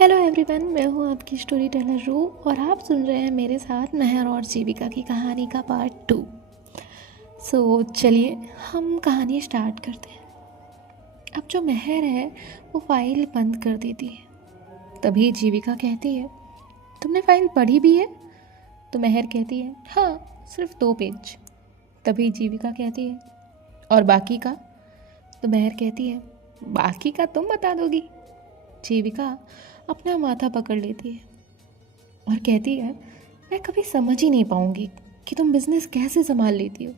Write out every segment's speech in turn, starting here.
Hello everyone, मैं हूँ आपकी स्टोरी टेलर रू और आप सुन रहे हैं मेरे साथ मेहर और जीविका की कहानी का पार्ट 2। चलिए हम कहानी स्टार्ट करते हैं। अब जो मेहर है वो फाइल बंद कर देती है। तभी जीविका कहती है, तुमने फाइल पढ़ी भी है? तो मेहर कहती है, हाँ, सिर्फ 2 पेज। तभी जीविका कहती है, और बाकी का? तो मेहर कहती है, बाकी का तुम बता दोगी। जीविका अपना माथा पकड़ लेती है और कहती है, मैं कभी समझ ही नहीं पाऊंगी कि तुम बिजनेस कैसे संभाल लेती हो।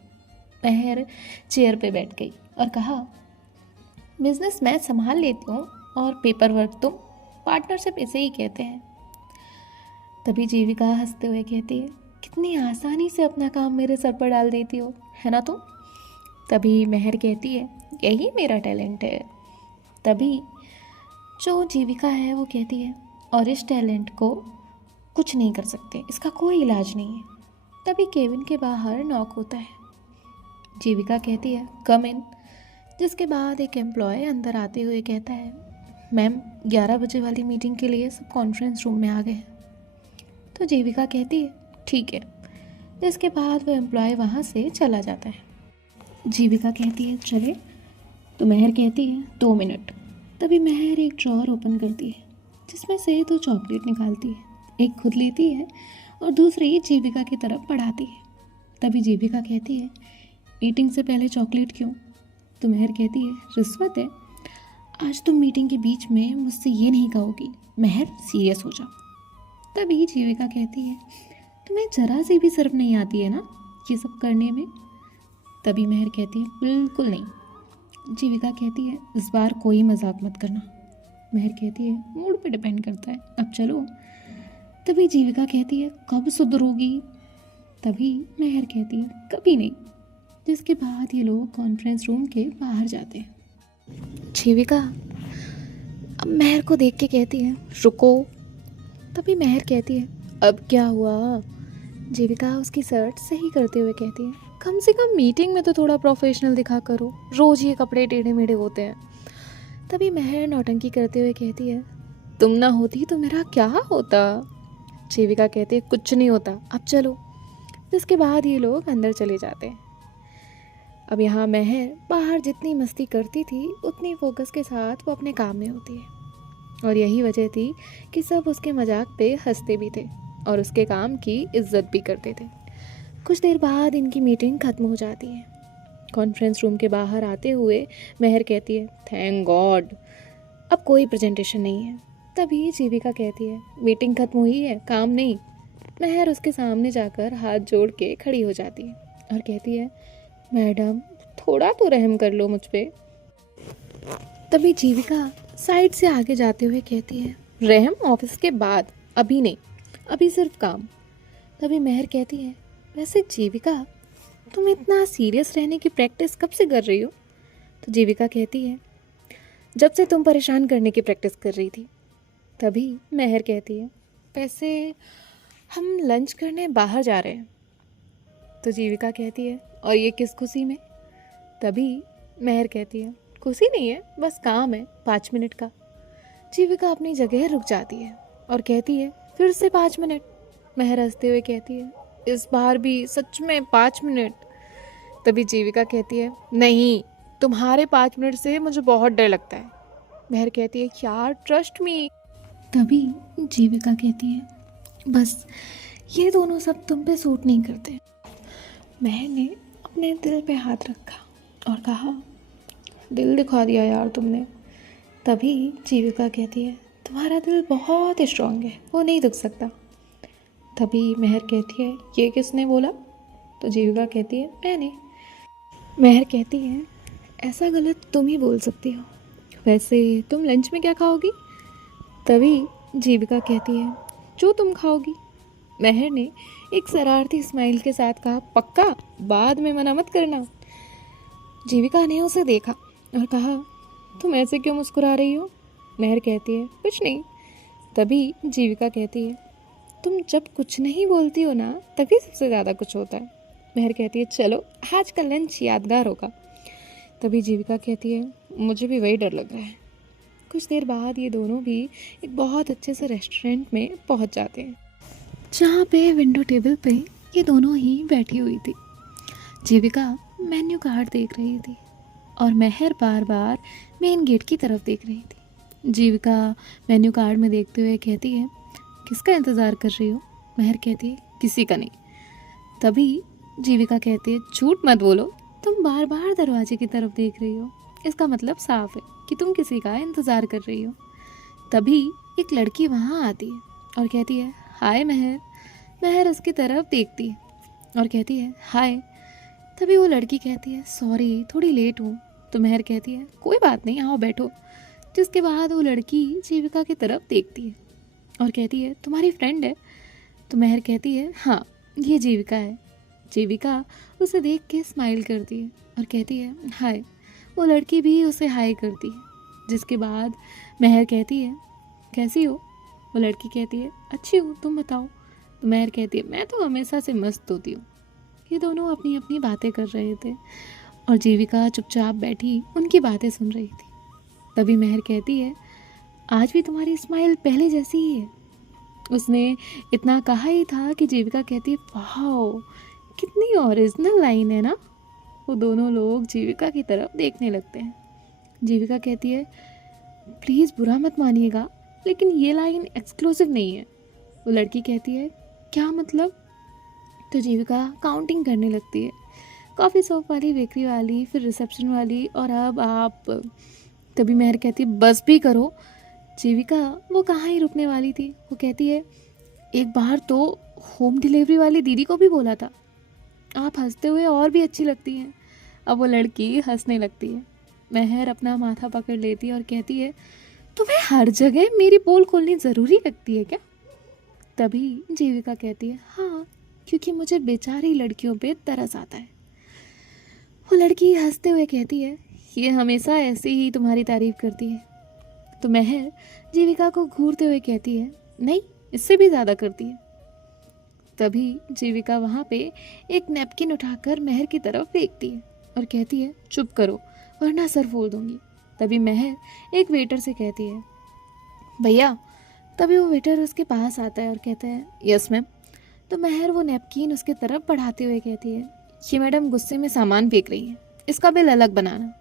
मेहर चेयर पे बैठ गई और कहा, बिजनेस मैं संभाल लेती हूँ और पेपर वर्क तुम, पार्टनरशिप इसे ही कहते हैं। तभी जीविका हंसते हुए कहती है, कितनी आसानी से अपना काम मेरे सर पर डाल देती हो, है ना तुम? तभी मेहर कहती है, यही मेरा टैलेंट है। तभी जो जीविका है वो कहती है, और इस टैलेंट को कुछ नहीं कर सकते, इसका कोई इलाज नहीं है। तभी केबिन के बाहर नॉक होता है। जीविका कहती है, कम इन। जिसके बाद एक एम्प्लॉय अंदर आते हुए कहता है, मैम 11 बजे वाली मीटिंग के लिए सब कॉन्फ्रेंस रूम में आ गए हैं। तो जीविका कहती है, ठीक है। जिसके बाद वो एम्प्लॉय वहाँ से चला जाता है। जीविका कहती है, चले? तो मेहर कहती है, 2 मिनट। तभी मेहर एक ड्रॉअर ओपन करती है जिसमें से 2 चॉकलेट निकालती है, एक खुद लेती है और दूसरी जीविका की तरफ बढ़ाती है। तभी जीविका कहती है, मीटिंग से पहले चॉकलेट क्यों? तो मेहर कहती है, रिश्वत है। आज तुम मीटिंग के बीच में मुझसे ये नहीं कहोगी। मेहर, सीरियस हो जाओ। तभी जीविका कहती है, तुम्हें जरा सी भी शर्म नहीं आती है ना ये सब करने में? तभी मेहर कहती है, बिल्कुल नहीं। जीविका कहती है, इस बार कोई मजाक मत करना। मेहर कहती है, मूड पे डिपेंड करता है, अब चलो। तभी जीविका कहती है, कब सुधरोगी? तभी मेहर कहती है, कभी नहीं। जिसके बाद ये लोग कॉन्फ्रेंस रूम के बाहर जाते हैं। जीविका अब मेहर को देख के कहती है, रुको। तभी मेहर कहती है, अब क्या हुआ? जीविका उसकी शर्ट सही करते हुए कहती है, कम से कम मीटिंग में तो थोड़ा प्रोफेशनल दिखा करो, रोज ये कपड़े टेढ़े मेढ़े होते हैं। तभी मेहर नौटंकी करते हुए कहती है, तुम ना होती तो मेरा क्या होता? जीविका कहती है, कुछ नहीं होता, अब चलो। जिसके बाद ये लोग अंदर चले जाते हैं। अब यहाँ मेहर बाहर जितनी मस्ती करती थी उतनी फोकस के साथ वो अपने काम में होती है, और यही वजह थी कि सब उसके मजाक पे हंसते भी थे और उसके काम की इज्जत भी करते थे। कुछ देर बाद इनकी मीटिंग खत्म हो जाती है। कॉन्फ्रेंस रूम के बाहर आते हुए मेहर कहती है, थैंक गॉड, अब कोई प्रेजेंटेशन नहीं है। तभी जीविका कहती है, मीटिंग खत्म हुई है, काम नहीं। मेहर उसके सामने जाकर हाथ जोड़ के खड़ी हो जाती है और कहती है, मैडम थोड़ा तो रहम कर लो मुझ पे। तभी जीविका साइड से आगे जाते हुए कहती है, रहम ऑफिस के बाद, अभी नहीं, अभी सिर्फ काम। तभी मेहर कहती है, वैसे जीविका तुम इतना सीरियस रहने की प्रैक्टिस कब से कर रही हो? तो जीविका कहती है, जब से तुम परेशान करने की प्रैक्टिस कर रही थी। तभी मेहर कहती है, वैसे हम लंच करने बाहर जा रहे हैं। तो जीविका कहती है, और ये किस खुशी में? तभी मेहर कहती है, खुशी नहीं है, बस काम है 5 मिनट का। जीविका अपनी जगह रुक जाती है और कहती है, फिर से 5 मिनट? मेहर हंसते हुए कहती है, इस बार भी सच में 5 मिनट? तभी जीविका कहती है, नहीं, तुम्हारे 5 मिनट से मुझे बहुत डर लगता है। मेहर कहती है, यार ट्रस्ट मी। तभी जीविका कहती है, बस ये दोनों सब तुम पे सूट नहीं करते। मेहर ने अपने दिल पे हाथ रखा और कहा, दिल दिखा दिया यार तुमने। तभी जीविका कहती है, तुम्हारा दिल बहुत स्ट्रांग है, वो नहीं दुख सकता। तभी मेहर कहती है, ये किसने बोला? तो जीविका कहती है, मैंने। मेहर कहती है, ऐसा गलत तुम ही बोल सकती हो, वैसे तुम लंच में क्या खाओगी? तभी जीविका कहती है, जो तुम खाओगी। मेहर ने एक शरारती स्माइल के साथ कहा, पक्का, बाद में मना मत करना। जीविका ने उसे देखा और कहा, तुम ऐसे क्यों मुस्कुरा रही हो? मेहर कहती है, कुछ नहीं। तभी जीविका कहती है, तुम जब कुछ नहीं बोलती हो ना तभी सबसे ज़्यादा कुछ होता है। मेहर कहती है, चलो आज का लंच यादगार होगा। तभी जीविका कहती है, मुझे भी वही डर लग रहा है। कुछ देर बाद ये दोनों भी एक बहुत अच्छे से रेस्टोरेंट में पहुंच जाते हैं, जहाँ पे विंडो टेबल पे ये दोनों ही बैठी हुई थी। जीविका मेन्यू कार्ड देख रही थी और महर बार बार मेन गेट की तरफ देख रही थी। जीविका मेन्यू कार्ड में देखते हुए कहती है, किसका इंतज़ार कर रही हो? महर कहती है, किसी का नहीं। तभी जीविका कहती है, झूठ मत बोलो, तुम बार बार दरवाजे की तरफ देख रही हो, इसका मतलब साफ है कि तुम किसी का इंतज़ार कर रही हो। तभी एक लड़की वहाँ आती है और कहती है, हाय महर। महर उसकी तरफ देखती है और कहती है, हाय। तभी वो लड़की कहती है, सॉरी थोड़ी लेट हूँ। तो महर कहती है, कोई बात नहीं, आओ बैठो। जिसके बाद वो लड़की जीविका की तरफ देखती है और कहती है, तुम्हारी फ्रेंड है? तो महर कहती है, हाँ ये जीविका है। जीविका उसे देख के स्माइल करती है और कहती है, हाय। वो लड़की भी उसे हाय करती है। जिसके बाद महर कहती है, कैसी हो? वो लड़की कहती है, अच्छी हूँ, तुम बताओ। तो महर कहती है, मैं तो हमेशा से मस्त होती हूँ। ये दोनों अपनी अपनी बातें कर रहे थे और जीविका चुपचाप बैठी उनकी बातें सुन रही थी। तभी महर कहती है, आज भी तुम्हारी स्माइल पहले जैसी ही है। उसने इतना कहा ही था कि जीविका कहती है, वाह कितनी ओरिजिनल लाइन है ना। वो दोनों लोग जीविका की तरफ देखने लगते हैं। जीविका कहती है, प्लीज़ बुरा मत मानिएगा, लेकिन ये लाइन एक्सक्लूसिव नहीं है। वो लड़की कहती है, क्या मतलब? तो जीविका काउंटिंग करने लगती है, कॉफ़ी शॉप वाली, बेकरी वाली, फिर रिसेप्शन वाली, और अब आप। तभी महर कहती है, बस भी करो। जीविका वो कहाँ ही रुकने वाली थी। वो कहती है, एक बार तो होम डिलीवरी वाली दीदी को भी बोला था। आप हंसते हुए और भी अच्छी लगती हैं। अब वो लड़की हंसने लगती है। महर अपना माथा पकड़ लेती है और कहती है, तुम्हें हर जगह मेरी पोल खोलनी ज़रूरी लगती है क्या? तभी जीविका कहती है, हाँ क्योंकि मुझे बेचारी लड़कियों पे तरस आता है। वो लड़की हंसते हुए कहती है, ये हमेशा ऐसे ही तुम्हारी तारीफ करती है। तो महर जीविका को घूरते हुए कहती है, नहीं इससे भी ज़्यादा करती है। तभी जीविका वहाँ पे एक नैपकिन उठाकर महर की तरफ फेंकती है और कहती है, चुप करो वरना सर फोड़ दूंगी। तभी महर एक वेटर से कहती है, भैया। तभी वो वेटर उसके पास आता है और कहता है, यस मैम। तो महर वो नैपकिन उसके तरफ बढ़ाते हुए कहती है, ये मैडम गुस्से में सामान फेंक रही है, इसका बिल अलग बनाना।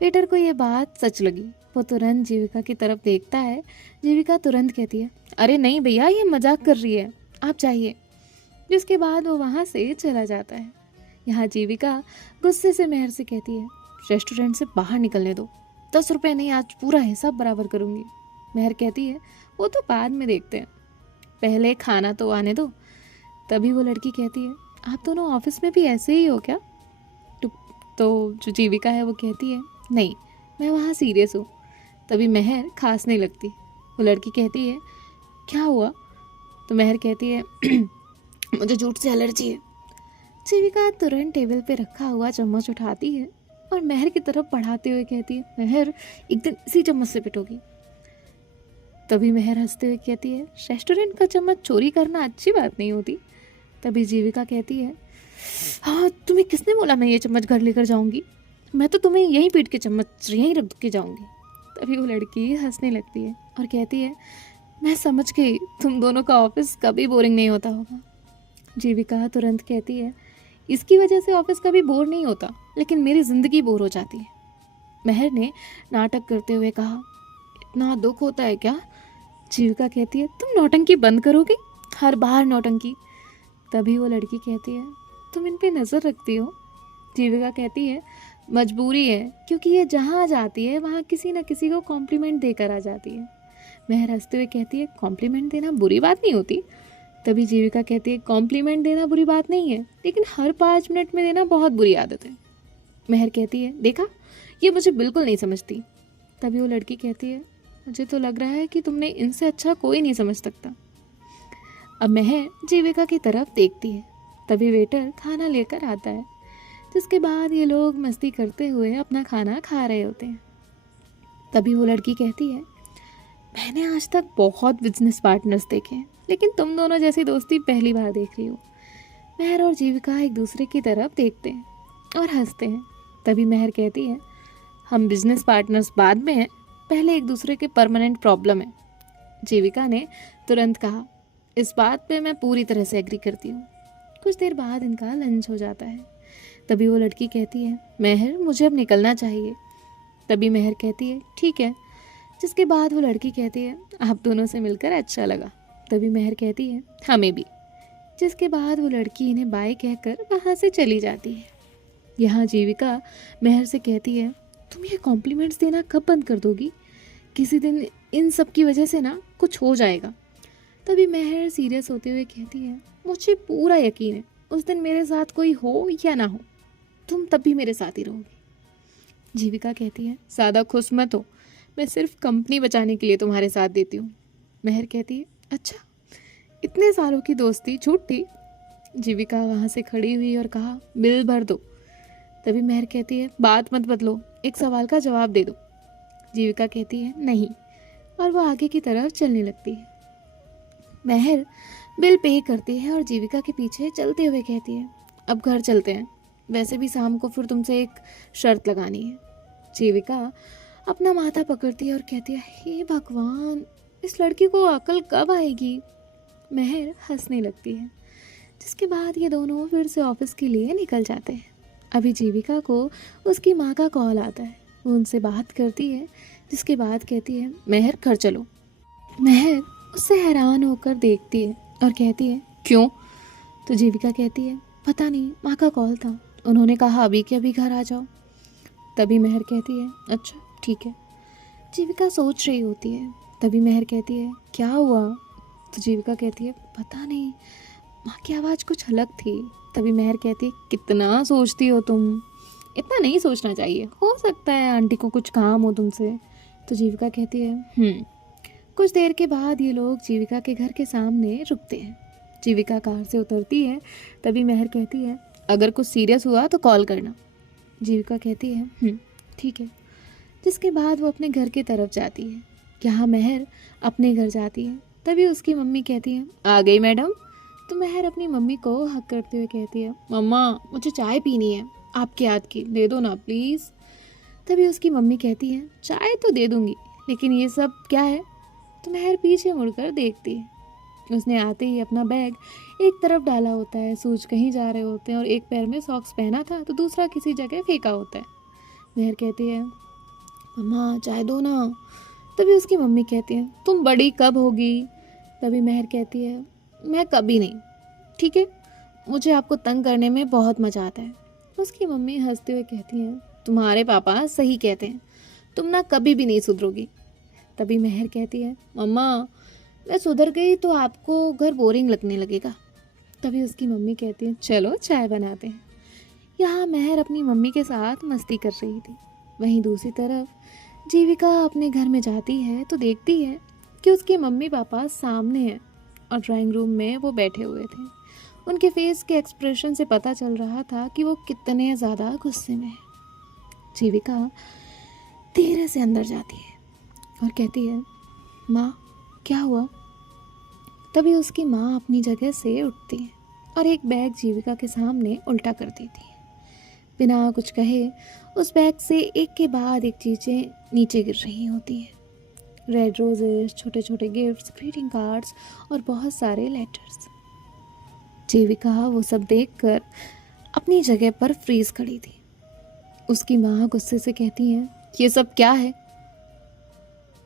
वेटर को ये बात सच लगी। वो तुरंत जीविका की तरफ देखता है। जीविका तुरंत कहती है, अरे नहीं भैया, ये मजाक कर रही है, आप जाइए। जिसके बाद वो वहाँ से चला जाता है। यहाँ जीविका गुस्से से महर से कहती है, रेस्टोरेंट से बाहर निकलने दो, 10 रुपये नहीं, आज पूरा हिसाब बराबर करूँगी। महर कहती है, वो तो बाद में देखते हैं, पहले खाना तो आने दो। तभी वो लड़की कहती है, आप दोनों ऑफिस में भी ऐसे ही हो क्या? तो जो जीविका है वो कहती है, नहीं मैं वहाँ सीरियस हूँ। तभी महर खांसने लगती। वो लड़की कहती है, क्या हुआ? तो महर कहती है, मुझे जूठ से एलर्जी है। जीविका तुरंत टेबल पे रखा हुआ चम्मच उठाती है और महर की तरफ बढ़ाते हुए कहती है, महर एक दिन इसी चम्मच से पिटोगी। तभी महर हंसते हुए कहती है, रेस्टोरेंट का चम्मच चोरी करना अच्छी बात नहीं होती। तभी जीविका कहती है, हाँ तुम्हें किसने बोला मैं ये चम्मच घर लेकर जाऊंगी? मैं तो तुम्हें यहीं पीट के चम्मच यहीं रख के जाऊंगी। तभी वो लड़की हंसने लगती है और कहती है, मैं समझ गई, तुम दोनों का ऑफिस कभी बोरिंग नहीं होता होगा। जीविका तुरंत कहती है, इसकी वजह से ऑफिस कभी बोर नहीं होता, लेकिन मेरी ज़िंदगी बोर हो जाती है। महर ने नाटक करते हुए कहा, इतना दुख होता है क्या? जीविका कहती है, तुम नौटंकी बंद करोगे? हर बार नौटंकी। तभी वो लड़की कहती है, तुम इन पे नज़र रखती हो? जीविका कहती है, मजबूरी है, क्योंकि ये जहाँ जाती है वहाँ किसी न किसी को कॉम्प्लीमेंट देकर आ जाती है। महर हंसते हुए कहती है, कॉम्प्लीमेंट देना बुरी बात नहीं होती। तभी जीविका कहती है, कॉम्प्लीमेंट देना बुरी बात नहीं है, लेकिन हर 5 मिनट में देना बहुत बुरी आदत है। महर कहती है, देखा ये मुझे बिल्कुल नहीं समझती। तभी वो लड़की कहती है, मुझे तो लग रहा है कि तुमने इनसे अच्छा कोई नहीं समझ सकता। अब महर जीविका की तरफ देखती है। तभी वेटर खाना लेकर आता है, जिसके बाद ये लोग मस्ती करते हुए अपना खाना खा रहे होते हैं। तभी वो लड़की कहती है, मैंने आज तक बहुत बिजनेस पार्टनर्स देखे हैं, लेकिन तुम दोनों जैसी दोस्ती पहली बार देख रही हूँ। महर और जीविका एक दूसरे की तरफ देखते हैं और हंसते हैं। तभी महर कहती है, हम बिजनेस पार्टनर्स बाद में हैं, पहले एक दूसरे के परमानेंट प्रॉब्लम है। जीविका ने तुरंत कहा, इस बात पे मैं पूरी तरह से एग्री करती हूँ। कुछ देर बाद इनका लंच हो जाता है। तभी वो लड़की कहती है, मेहर मुझे अब निकलना चाहिए। तभी मेहर कहती है, ठीक है। जिसके बाद वो लड़की कहती है, आप दोनों से मिलकर अच्छा लगा। तभी मेहर कहती है, हमें भी। जिसके बाद वो लड़की इन्हें बाय कहकर वहाँ से चली जाती है। यहाँ जीविका मेहर से कहती है, तुम ये कॉम्प्लीमेंट्स देना कब बंद कर दोगी? किसी दिन इन सब की वजह से ना कुछ हो जाएगा। तभी मेहर सीरियस होते हुए कहती है, मुझे पूरा यकीन है उस दिन मेरे साथ कोई हो या ना हो, तुम तब भी मेरे साथ ही रहोगी। जीविका कहती है, ज़्यादा खुश मत हो, मैं सिर्फ कंपनी बचाने के लिए तुम्हारे साथ देती हूँ। मेहर कहती है, अच्छा, इतने सालों की दोस्ती झूठ थी? जीविका वहाँ से खड़ी हुई और कहा, बिल भर दो। तभी मेहर कहती है, बात मत बदलो, एक सवाल का जवाब दे दो। जीविका कहती है, नहीं, और वो आगे की तरफ चलने लगती है। मेहर बिल पे करती है और जीविका के पीछे चलते हुए कहती है, अब घर चलते हैं, वैसे भी शाम को फिर तुमसे एक शर्त लगानी है। जीविका अपना माथा पकड़ती है और कहती है, हे भगवान, इस लड़की को अकल कब आएगी? मेहर हंसने लगती है। जिसके बाद ये दोनों फिर से ऑफिस के लिए निकल जाते हैं। अभी जीविका को उसकी माँ का कॉल आता है। वो उनसे बात करती है, जिसके बाद कहती है, मेहर घर चलो। मेहर उससे हैरान होकर देखती है और कहती है, क्यों? तो जीविका कहती है, पता नहीं, माँ का कॉल था, उन्होंने कहा अभी के अभी घर आ जाओ। तभी मेहर कहती है, अच्छा ठीक है। जीविका सोच रही होती है। तभी मेहर कहती है, क्या हुआ? तो जीविका कहती है, पता नहीं, माँ की आवाज़ कुछ अलग थी। तभी मेहर कहती है, कितना सोचती हो तुम, इतना नहीं सोचना चाहिए, हो सकता है आंटी को कुछ काम हो तुमसे। तो जीविका कहती है, कुछ देर के बाद ये लोग जीविका के घर के सामने रुकते हैं। जीविका कार से उतरती है। तभी मेहर कहती है, अगर कुछ सीरियस हुआ तो कॉल करना। जीविका कहती है, ठीक है। जिसके बाद वो अपने घर की तरफ जाती है। यहाँ मेहर अपने घर जाती है। तभी उसकी मम्मी कहती है, आ गई मैडम। तो मेहर अपनी मम्मी को हक करते हुए कहती है, मम्मा मुझे चाय पीनी है, आपके हाथ की, दे दो ना प्लीज़। तभी उसकी मम्मी कहती है, चाय तो दे दूँगी, लेकिन ये सब क्या है? तो मेहर पीछे मुड़कर देखती है। उसने आते ही अपना बैग एक तरफ डाला होता है, शूज कहीं जा रहे होते हैं और एक पैर में सॉक्स पहना था तो दूसरा किसी जगह फेंका होता है। मेहर कहती है, मम्मा चाय दो ना। तभी उसकी मम्मी कहती है, तुम बड़ी कब होगी? तभी मेहर कहती है, मैं कभी नहीं, ठीक है, मुझे आपको तंग करने में बहुत मज़ा आता है। उसकी मम्मी हंसते हुए कहती हैं, तुम्हारे पापा सही कहते हैं, तुम ना कभी भी नहीं सुधरोगी। तभी मेहर कहती है, मम्मा मैं सुधर गई तो आपको घर बोरिंग लगने लगेगा। तभी उसकी मम्मी कहती है, चलो चाय बनाते हैं। यहाँ मेहर अपनी मम्मी के साथ मस्ती कर रही थी। वहीं दूसरी तरफ जीविका अपने घर में जाती है तो देखती है कि उसके मम्मी पापा सामने हैं और ड्राइंग रूम में वो बैठे हुए थे। उनके फेस के एक्सप्रेशन से पता चल रहा था कि वो कितने ज़्यादा गुस्से में है। जीविका धीरे से अंदर जाती है और कहती है, माँ क्या हुआ? तभी उसकी माँ अपनी जगह से उठती है और एक बैग जीविका के सामने उल्टा कर देती है। बिना कुछ कहे उस बैग से एक के बाद एक चीज़ें नीचे गिर रही होती हैं। रेड रोजेस, छोटे छोटे गिफ्ट्स, ग्रीटिंग कार्ड्स और बहुत सारे लेटर्स। जीविका वो सब देखकर अपनी जगह पर फ्रीज खड़ी थी। उसकी माँ गुस्से से कहती है, ये सब क्या है?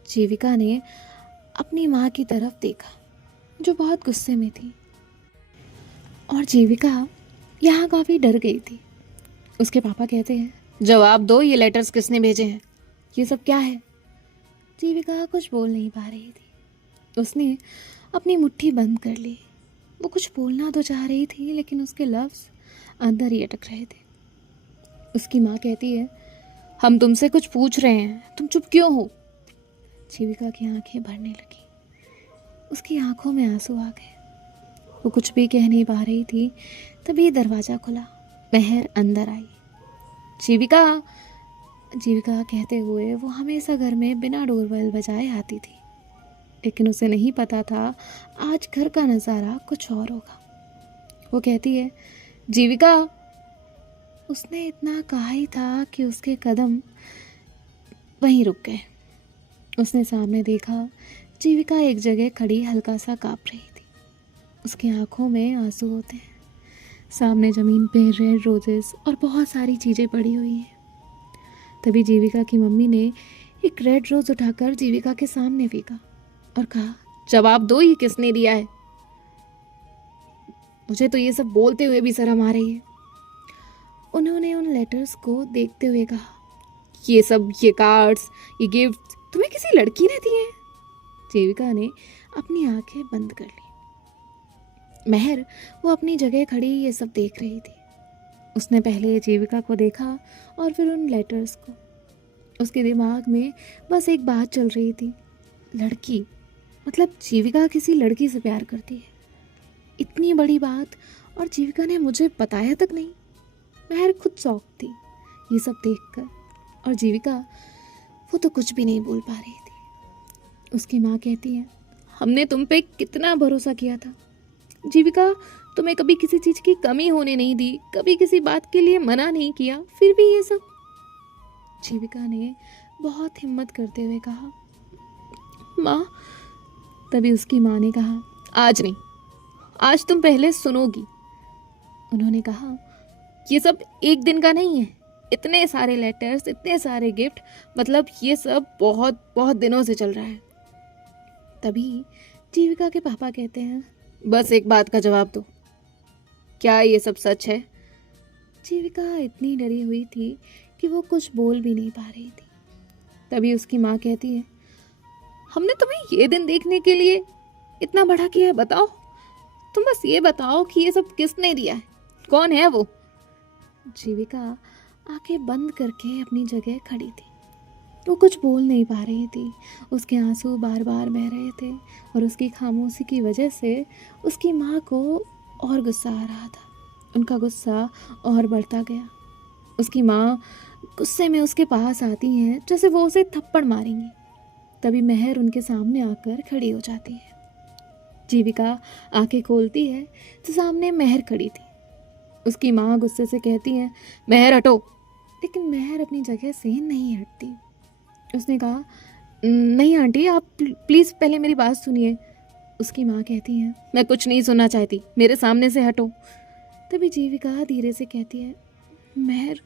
जीविका ने अपनी माँ की तरफ देखा जो बहुत गुस्से में थी और जीविका यहाँ काफ़ी डर गई थी। उसके पापा कहते हैं, जवाब दो, ये लेटर्स किसने भेजे हैं? ये सब क्या है? जीविका कुछ बोल नहीं पा रही थी। उसने अपनी मुट्ठी बंद कर ली। वो कुछ बोलना तो चाह रही थी लेकिन उसके लफ्ज़ अंदर ही अटक रहे थे। उसकी माँ कहती है, हम तुमसे कुछ पूछ रहे हैं, तुम चुप क्यों हो? जीविका की आंखें भरने लगी। उसकी आंखों में आंसू आ गए। वो कुछ भी कह नहीं पा रही थी। तभी दरवाज़ा खुला। मेहर अंदर आई। जीविका जीविका कहते हुए वो हमेशा घर में बिना डोरबेल बजाए आती थी, लेकिन उसे नहीं पता था आज घर का नज़ारा कुछ और होगा। वो कहती है, जीविका। उसने इतना कहा ही था कि उसके कदम वहीं रुक गए। उसने सामने देखा, जीविका एक जगह खड़ी हल्का सा काँप रही थी। उसकी आंखों में आंसू होते हैं। सामने ज़मीन पे रेड रोजेस और बहुत सारी चीज़ें पड़ी हुई हैं। तभी जीविका की मम्मी ने एक रेड रोज़ उठाकर जीविका के सामने फेंका और कहा, जवाब दो, ये किसने दिया है? मुझे तो ये सब बोलते हुए भी शर्म आ रही है। उन्होंने उन लेटर्स को देखते हुए कहा, ये सब, ये कार्ड्स, ये गिफ्ट तुम्हें किसी लड़की ने दिए हैं? जीविका ने अपनी आंखें बंद कर ली। मेहर वो अपनी जगह खड़ी ये सब देख रही थी। उसने पहले जीविका को देखा और फिर उन लेटर्स को। उसके दिमाग में बस एक बात चल रही थी, लड़की, मतलब जीविका किसी लड़की से प्यार करती है। इतनी बड़ी बात, और जीविका ने मुझे बताया तक नहीं। मेहर खुद शॉक थी ये सब देखकर, और जीविका वो तो कुछ भी नहीं बोल पा रही थी। उसकी माँ कहती है, हमने तुम पे कितना भरोसा किया था जीविका, तुम्हें कभी किसी चीज़ की कमी होने नहीं दी, कभी किसी बात के लिए मना नहीं किया, फिर भी ये सब। जीविका ने बहुत हिम्मत करते हुए कहा, माँ। तभी उसकी माँ ने कहा, आज नहीं, आज तुम पहले सुनोगी। उन्होंने कहा, ये सब एक दिन का नहीं है, इतने सारे लेटर्स, इतने सारे गिफ्ट, मतलब ये सब बहुत बहुत दिनों से चल रहा है। तभी जीविका के पापा कहते हैं, बस एक बात का जवाब दो, क्या ये सब सच है? जीविका इतनी डरी हुई थी कि वो कुछ बोल भी नहीं पा रही थी। तभी उसकी माँ कहती है, हमने तुम्हें ये दिन देखने के लिए इतना बड़ा किया है, बताओ, तुम बस ये बताओ कि ये सब किसने दिया है, कौन है वो? जीविका आंखें बंद करके अपनी जगह खड़ी थी। वो कुछ बोल नहीं पा रही थी। उसके आंसू बार बार बह रहे थे और उसकी खामोशी की वजह से उसकी माँ को और गुस्सा आ रहा था। उनका गुस्सा और बढ़ता गया। उसकी माँ गुस्से में उसके पास आती हैं जैसे वो उसे थप्पड़ मारेंगी। तभी मेहर उनके सामने आकर खड़ी हो जाती है। जीविका आंखें खोलती है तो सामने मेहर खड़ी थी। उसकी माँ गुस्से से कहती है, मेहर हटो। लेकिन मेहर अपनी जगह से नहीं हटती। उसने कहा, नहीं आंटी, आप प्लीज़ पहले मेरी बात सुनिए। उसकी माँ कहती है, मैं कुछ नहीं सुनना चाहती, मेरे सामने से हटो। तभी जीविका धीरे से कहती है, मेहर।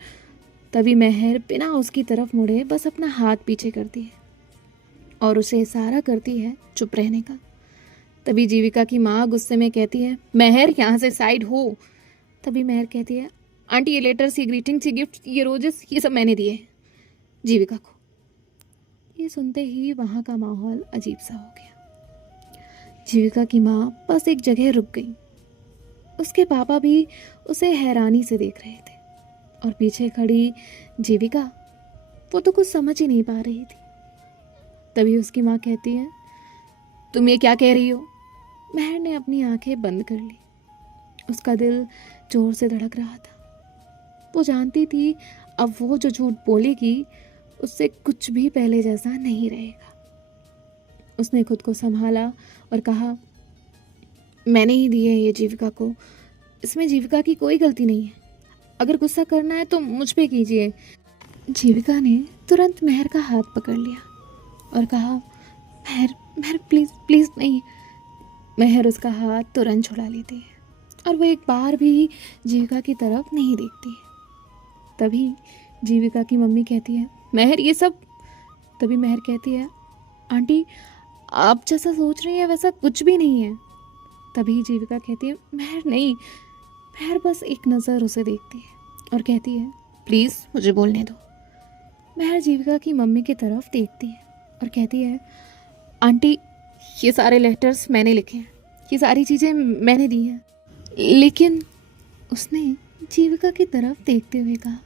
तभी मेहर बिना उसकी तरफ मुड़े बस अपना हाथ पीछे करती है और उसे इशारा करती है चुप रहने का। तभी जीविका की माँ गुस्से में कहती है, मेहर यहाँ से साइड हो। तभी मेहर कहती है, आंटी ये लेटर्स, ये ग्रीटिंग्स, ये गिफ्ट, ये रोजेस, ये सब मैंने दिए जीविका को। ये सुनते ही वहाँ का माहौल अजीब सा हो गया। जीविका की माँ बस एक जगह रुक गई। उसके पापा भी उसे हैरानी से देख रहे थे और पीछे खड़ी जीविका, वो तो कुछ समझ ही नहीं पा रही थी। तभी उसकी माँ कहती है, तुम ये क्या कह रही हो? मेहर ने अपनी आंखें बंद कर ली। उसका दिल जोर से धड़क रहा था। वो जानती थी अब वो जो झूठ बोलेगी उससे कुछ भी पहले जैसा नहीं रहेगा। उसने खुद को संभाला और कहा, मैंने ही दी है ये जीविका को, इसमें जीविका की कोई गलती नहीं है। अगर गुस्सा करना है तो मुझ पे कीजिए। जीविका ने तुरंत मेहर का हाथ पकड़ लिया और कहा, मेहर मेहर प्लीज़ प्लीज़ नहीं। मेहर उसका हाथ तुरंत छुड़ा लेती है और वो एक बार भी जीविका की तरफ नहीं देखती है। तभी जीविका की मम्मी कहती है, मेहर ये सब। तभी मेहर कहती है, आंटी आप जैसा सोच रही हैं वैसा कुछ भी नहीं है। तभी जीविका कहती है, मेहर नहीं। मेहर बस एक नज़र उसे देखती है और कहती है, प्लीज़ मुझे बोलने दो। मेहर जीविका की मम्मी की तरफ देखती है और कहती है, आंटी ये सारे लेटर्स मैंने लिखे हैं, ये सारी चीज़ें मैंने दी हैं। लेकिन उसने जीविका की तरफ देखते हुए कहा,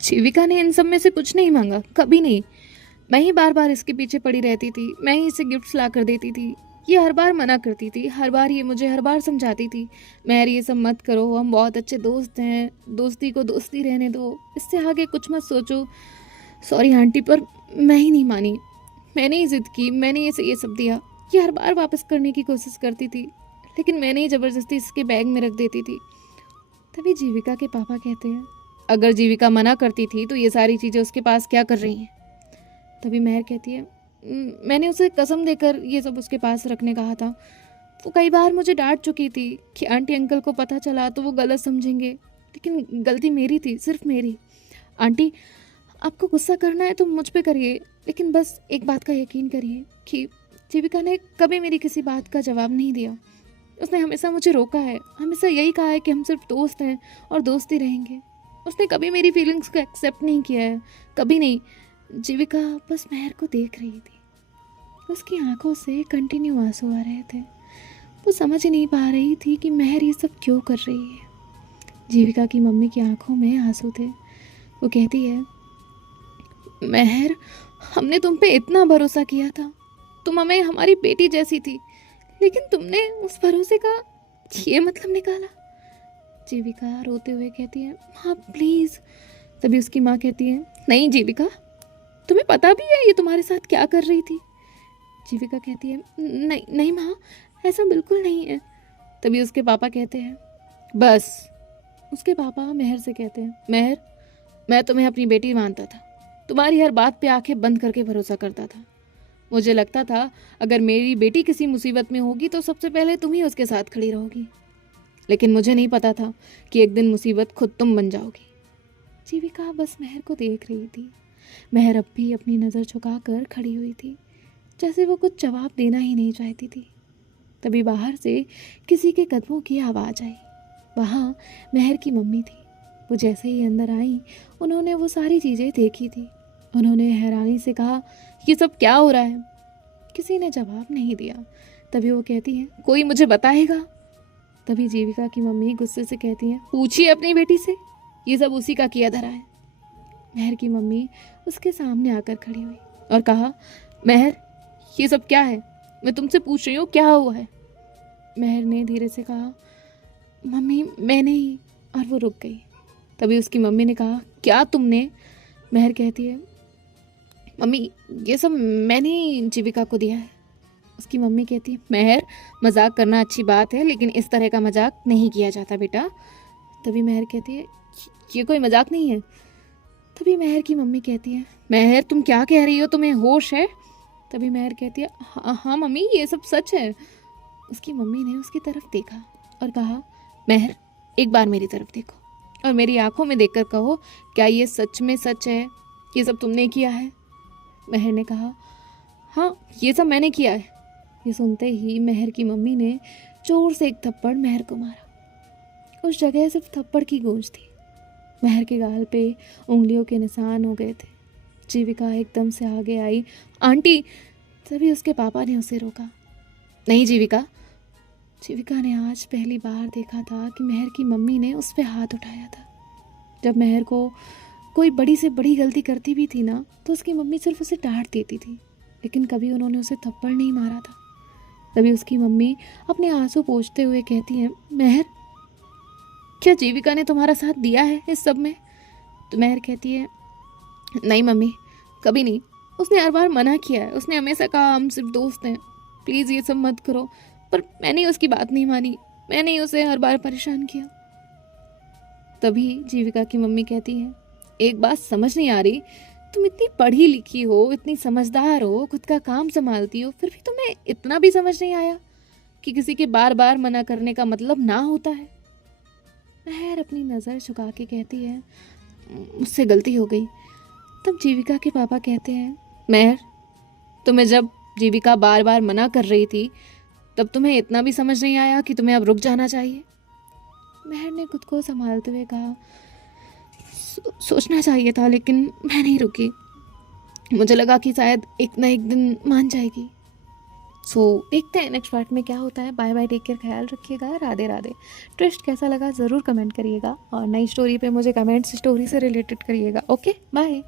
जीविका ने इन सब में से कुछ नहीं मांगा, कभी नहीं। मैं ही बार बार इसके पीछे पड़ी रहती थी, मैं ही इसे गिफ्ट्स ला कर देती थी। ये हर बार मना करती थी, हर बार ये मुझे हर बार समझाती थी, मेहर ये सब मत करो, हम बहुत अच्छे दोस्त हैं, दोस्ती को दोस्ती रहने दो, इससे आगे कुछ मत सोचो। सॉरी आंटी, पर मैं ही नहीं मानी, मैंने ही ज़िद की, मैंने इसे ये सब दिया। ये हर बार वापस करने की कोशिश करती थी, लेकिन मैंने ही ज़बरदस्ती इसके बैग में रख देती थी। तभी जीविका के पापा कहते हैं, अगर जीविका मना करती थी तो ये सारी चीज़ें उसके पास क्या कर रही हैं? तभी महर कहती है, मैंने उसे कसम देकर ये सब उसके पास रखने कहा था। वो कई बार मुझे डांट चुकी थी कि आंटी अंकल को पता चला तो वो गलत समझेंगे, लेकिन गलती मेरी थी, सिर्फ मेरी। आंटी, आपको गुस्सा करना है तो मुझ पे करिए, लेकिन बस एक बात का यकीन करिए कि जीविका ने कभी मेरी किसी बात का जवाब नहीं दिया। उसने हमेशा मुझे रोका है, हमेशा यही कहा है कि हम सिर्फ दोस्त हैं और दोस्त ही रहेंगे। उसने कभी मेरी फीलिंग्स को एक्सेप्ट नहीं किया है, कभी नहीं। जीविका बस महर को देख रही थी, उसकी आंखों से कंटिन्यू आंसू आ रहे थे। वो समझ ही नहीं पा रही थी कि महर ये सब क्यों कर रही है। जीविका की मम्मी की आंखों में आंसू थे। वो कहती है, महर, हमने तुम पे इतना भरोसा किया था, तुम हमें हमारी बेटी जैसी थी, लेकिन तुमने उस भरोसे का ये मतलब निकाला। जीविका रोते हुए कहती है, माँ प्लीज़। तभी उसकी माँ कहती है, नहीं जीविका, तुम्हें पता भी है ये तुम्हारे साथ क्या कर रही थी। जीविका कहती है, नहीं नहीं माँ, ऐसा बिल्कुल नहीं है। तभी उसके पापा कहते हैं, बस। उसके पापा महर से कहते हैं, महर, मैं तुम्हें अपनी बेटी मानता था, तुम्हारी हर बात पे आंखें बंद करके भरोसा करता था। मुझे लगता था अगर मेरी बेटी किसी मुसीबत में होगी तो सबसे पहले तुम ही उसके साथ खड़ी रहोगी, लेकिन मुझे नहीं पता था कि एक दिन मुसीबत खुद तुम बन जाओगी। जीविका बस महर को देख रही थी। महर अब भी अपनी नज़र झुकाकर खड़ी हुई थी, जैसे वो कुछ जवाब देना ही नहीं चाहती थी। तभी बाहर से किसी के कदमों की आवाज़ आई। वहाँ महर की मम्मी थी। वो जैसे ही अंदर आई, उन्होंने वो सारी चीज़ें देखी थी। उन्होंने हैरानी से कहा, ये सब क्या हो रहा है? किसी ने जवाब नहीं दिया। तभी वो कहती है, कोई मुझे बताएगा? तभी जीविका की मम्मी गुस्से से कहती है, पूछिए अपनी बेटी से, ये सब उसी का किया धरा है। महर की मम्मी उसके सामने आकर खड़ी हुई और कहा, महर, ये सब क्या है? मैं तुमसे पूछ रही हूँ, क्या हुआ है? महर ने धीरे से कहा, मम्मी मैंने ही। और वो रुक गई। तभी उसकी मम्मी ने कहा, क्या तुमने? महर कहती है, मम्मी ये सब मैंने ही जीविका को दिया है। उसकी मम्मी कहती है, महर, मजाक करना अच्छी बात है, लेकिन इस तरह का मजाक नहीं किया जाता बेटा। तभी महर कहती है, ये कोई मजाक नहीं है। तभी महर की मम्मी कहती है, महर तुम क्या कह रही हो, तुम्हें होश है? तभी महर कहती है, हाँ हाँ मम्मी, ये सब सच है। उसकी मम्मी ने उसकी तरफ देखा और कहा, महर, एक बार मेरी तरफ देखो और मेरी आंखों में देखकर कहो, क्या ये सच में सच है? ये सब तुमने किया है? महर ने कहा, हाँ ये सब मैंने किया है। ये सुनते ही महर की मम्मी ने जोर से एक थप्पड़ महर को मारा। उस जगह सिर्फ थप्पड़ की गूंज थी। महर के गाल पे उंगलियों के निशान हो गए थे। जीविका एकदम से आगे आई, आंटी। तभी उसके पापा ने उसे रोका। नहीं जीविका। जीविका ने आज पहली बार देखा था कि महर की मम्मी ने उस पर हाथ उठाया था। जब महर को कोई बड़ी से बड़ी गलती करती भी थी ना, तो उसकी मम्मी सिर्फ उसे डांट देती थी, लेकिन कभी उन्होंने उसे थप्पड़ नहीं मारा था। तभी उसकी मम्मी अपने आंसू पोंछते हुए कहती हैं, महर, क्या जीविका ने तुम्हारा साथ दिया है इस सब में? तो महर कहती है, नहीं मम्मी, कभी नहीं। उसने हर बार मना किया है, उसने हमेशा कहा हम सिर्फ दोस्त हैं, प्लीज़ ये सब मत करो। पर मैंने उसकी बात नहीं मानी, मैंने ही उसे हर बार परेशान किया। तभी जीविका की मम्मी कहती है, एक बात समझ नहीं आ रही, तुम इतनी पढ़ी लिखी हो, इतनी समझदार हो, खुद का काम संभालती हो, फिर भी तुम्हें इतना भी समझ नहीं आया कि किसी के बार बार मना करने का मतलब ना होता है। महर अपनी नज़र झुका के कहती है, मुझसे गलती हो गई। तब जीविका के पापा कहते हैं, महर, तुम्हें जब जीविका बार बार मना कर रही थी तब तुम्हें इतना भी समझ नहीं आया कि तुम्हें अब रुक जाना चाहिए? महर ने खुद को संभालते हुए कहा, सोचना चाहिए था, लेकिन मैं नहीं रुकी। मुझे लगा कि शायद एक ना एक दिन मान जाएगी। देखते हैं नेक्स्ट पार्ट में क्या होता है। बाय बाय, टेक केयर, ख्याल रखिएगा, राधे राधे। ट्विस्ट कैसा लगा ज़रूर कमेंट करिएगा और नई स्टोरी पे मुझे कमेंट्स स्टोरी से रिलेटेड करिएगा। Okay bye.